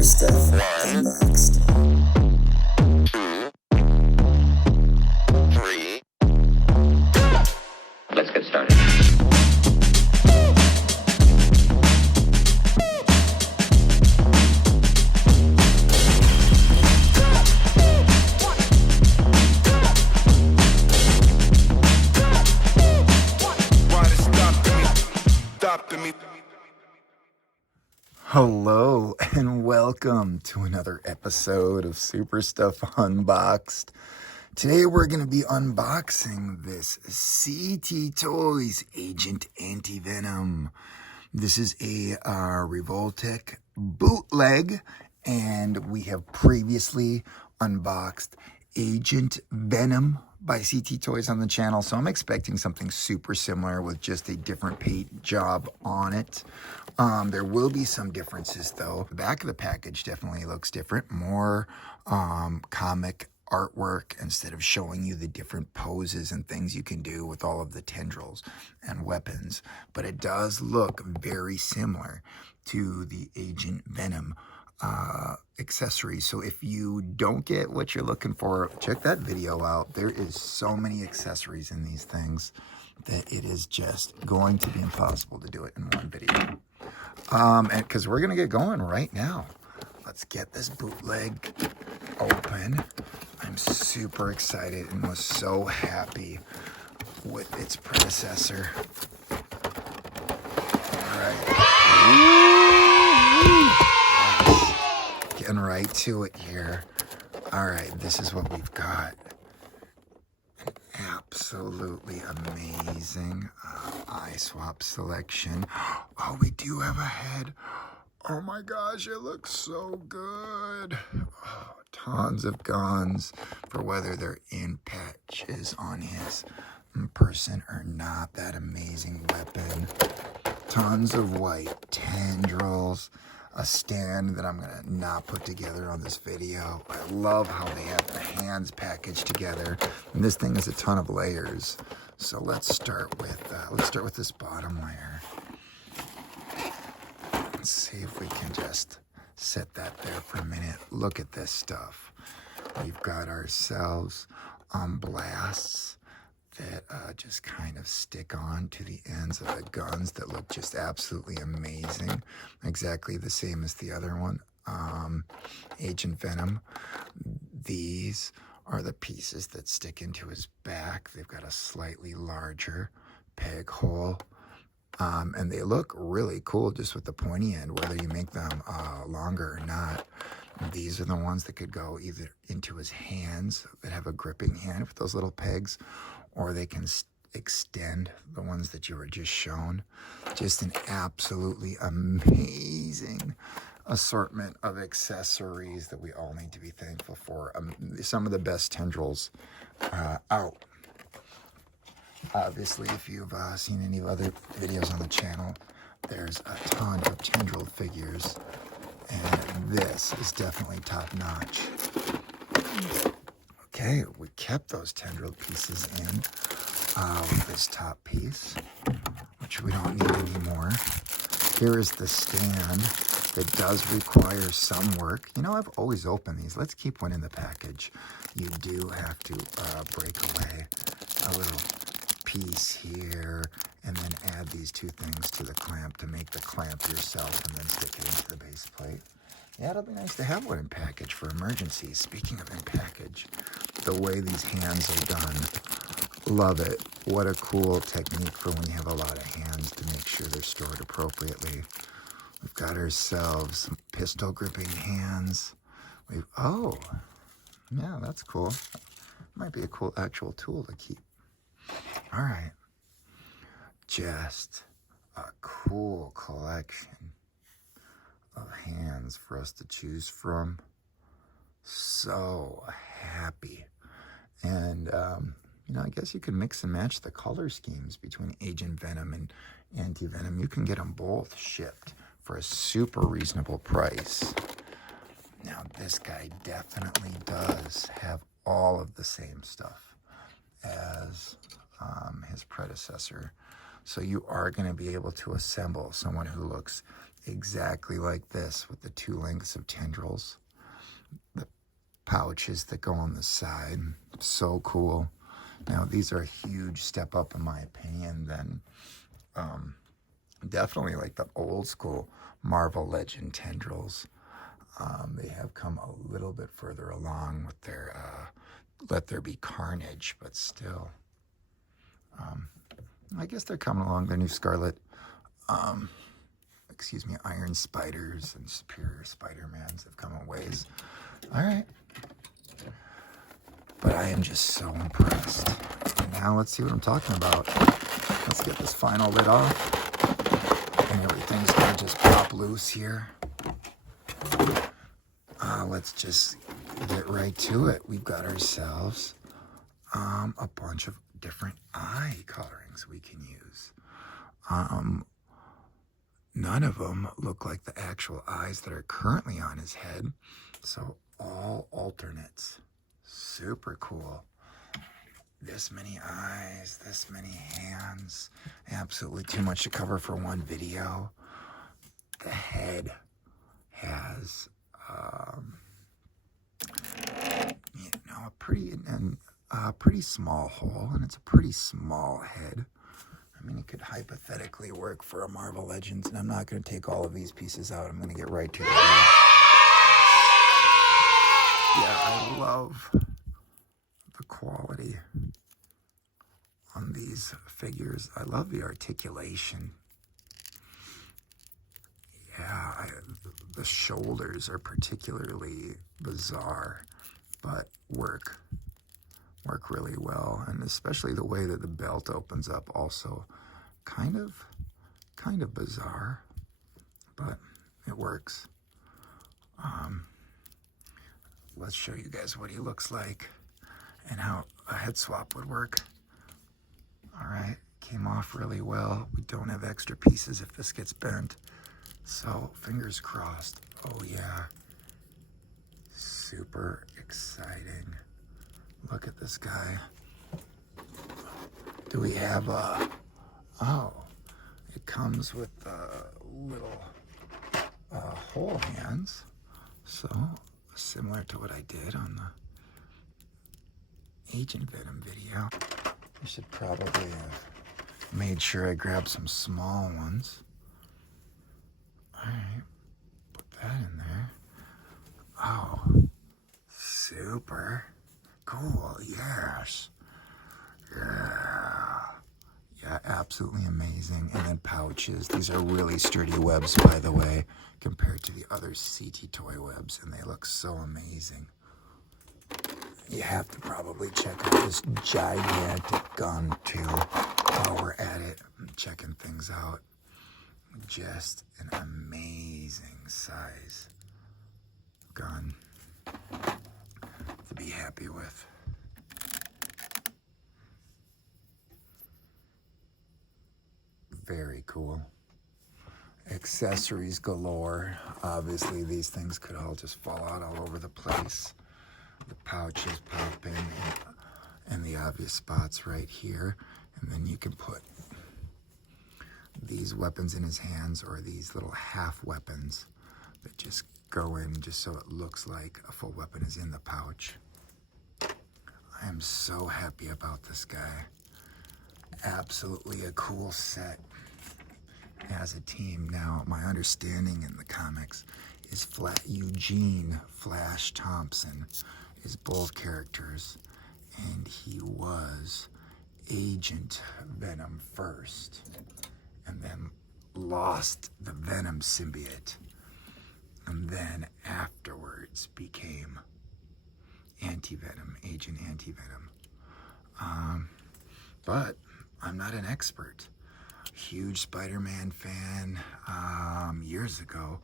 Super Stuff Unboxed. 2, 3. Let's get started. Hello and welcome to another episode of Super Stuff Unboxed. Today we're going to be unboxing this CT Toys Agent Anti-Venom. This is a Revoltech bootleg, and we have previously unboxed Agent Venom by CT Toys on the channel, so I'm expecting something super similar with just a different paint job on it. There will be some differences though. The back of the package definitely looks different, more comic artwork instead of showing you the different poses and things you can do with all of the tendrils and weapons. But it does look very similar to the Agent Venom accessories. So if you don't get what you're looking for, check that video out. There is so many accessories in these things that it is just going to be impossible to do it in one video. And because we're gonna get going right now. Let's get this bootleg open. I'm super excited and was so happy with its predecessor. All right. Getting right to it here. All right, this is what we've got. An absolutely amazing eye swap selection. Oh, we do have a head. Oh my gosh, it looks so good. Oh, tons of guns for whether they're in patches on his person or not. That amazing weapon. Tons of white tendrils. A stand that I'm gonna not put together on this video. I love how they have the hands packaged together. And this thing has a ton of layers. So let's start with this bottom layer. Let's see if we can just set that there for a minute. Look at this stuff. We've got ourselves blasts that just kind of stick on to the ends of the guns that look just absolutely amazing. Exactly the same as the other one, Agent Venom. These are the pieces that stick into his back. They've got a slightly larger peg hole. And they look really cool just with the pointy end, whether you make them longer or not. These are the ones that could go either into his hands that have a gripping hand with those little pegs, or they can extend, the ones that you were just shown. Just an absolutely amazing assortment of accessories that we all need to be thankful for. Some of the best tendrils out. Obviously, if you've seen any other videos on the channel, there's a ton of tendril figures, and this is definitely top notch. Okay, we kept those tendril pieces in with this top piece, which we don't need anymore. Here is the stand that does require some work. You know, I've always opened these. Let's keep one in the package. You do have to break away a little piece here and then add these two things to the clamp to make the clamp yourself and then stick it into the base plate. Yeah, it'll be nice to have one in package for emergencies. Speaking of in package, the way these hands are done, love it. What a cool technique for when you have a lot of hands to make sure they're stored appropriately. We've got ourselves some pistol gripping hands. Oh, yeah, that's cool. Might be a cool actual tool to keep. All right, just a cool collection of hands for us to choose from. So happy. And, you know, I guess you can mix and match the color schemes between Agent Venom and Anti-Venom. You can get them both shipped for a super reasonable price. Now, this guy definitely does have all of the same stuff as his predecessor. So you are going to be able to assemble someone who looks exactly like this with the 2 lengths of tendrils. The pouches that go on the side. So cool. Now, these are a huge step up, in my opinion, than definitely like the old school Marvel Legend tendrils. They have come a little bit further along with their Let There Be Carnage, but still. I guess they're coming along. Their new Scarlet, Iron Spiders and Superior Spider-Mans have come a ways. All right. But I am just so impressed. And now let's see what I'm talking about. Let's get this final lid off. And everything's going to just pop loose here. Let's just get right to it. We've got ourselves a bunch of different eye colorings we can use. None of them look like the actual eyes that are currently on his head. So all alternates. Super cool. This many eyes, this many hands. Absolutely too much to cover for one video. The head has, a pretty small hole, and it's a pretty small head. I mean, it could hypothetically work for a Marvel Legends, and I'm not going to take all of these pieces out. I'm going to get right to it. Yeah, I love the quality on these figures. I love the articulation. Yeah, the shoulders are particularly bizarre, but work really well, and especially the way that the belt opens up, also kind of bizarre, but it works. Let's show you guys what he looks like and how a head swap would work. All right, came off really well. We don't have extra pieces if this gets bent, so fingers crossed. Oh yeah, super exciting. Look at this guy. Do we have it comes with little hole hands. So similar to what I did on the Agent Venom video. I should probably have made sure I grabbed some small ones. All right, put that in there. Oh, super cool, yes. Yeah, absolutely amazing. And then pouches. These are really sturdy webs, by the way, compared to the other CT toy webs, and they look so amazing. You have to probably check out this gigantic gun, too, while we're at it. I'm checking things out. Just an amazing size gun to be happy with. Very cool. Accessories galore. Obviously, these things could all just fall out all over the place. The pouches pop in the obvious spots right here. And then you can put these weapons in his hands, or these little half weapons that just go in just so it looks like a full weapon is in the pouch. I am so happy about this guy. Absolutely a cool set. As a team. Now, my understanding in the comics is Eugene Flash Thompson is both characters, and he was Agent Venom first, and then lost the Venom symbiote, and then afterwards became Anti-Venom, Agent Anti-Venom. But I'm not an expert. Huge Spider-Man fan years ago,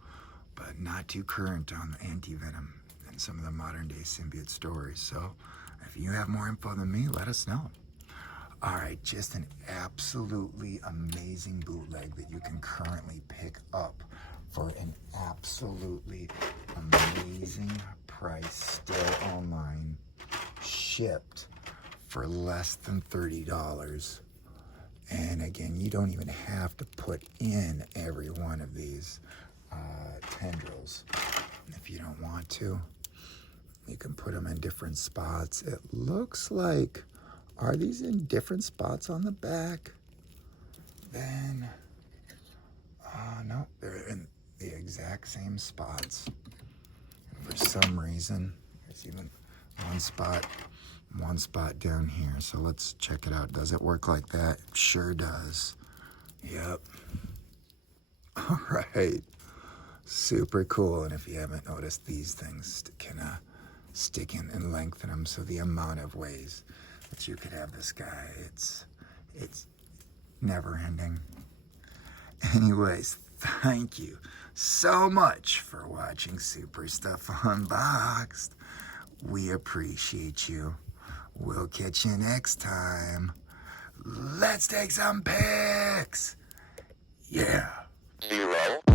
but not too current on Anti-Venom and some of the modern day symbiote stories. So if you have more info than me, let us know. All right, just an absolutely amazing bootleg that you can currently pick up for an absolutely amazing price, still online, shipped for less than $30. And again, you don't even have to put in every one of these. tendrils. If you don't want to, you can put them in different spots. It looks like, are these in different spots on the back? Then, no, they're in the exact same spots. For some reason, there's even one spot down here. So let's check it out. Does it work like that? It sure does. Yep. All right. Super cool. And if you haven't noticed, these things can stick in and lengthen them. So the amount of ways that you could have this guy, it's never ending. Anyways, thank you so much for watching Super Stuff Unboxed. We appreciate you. We'll catch you next time. Let's take some pics. Yeah. 0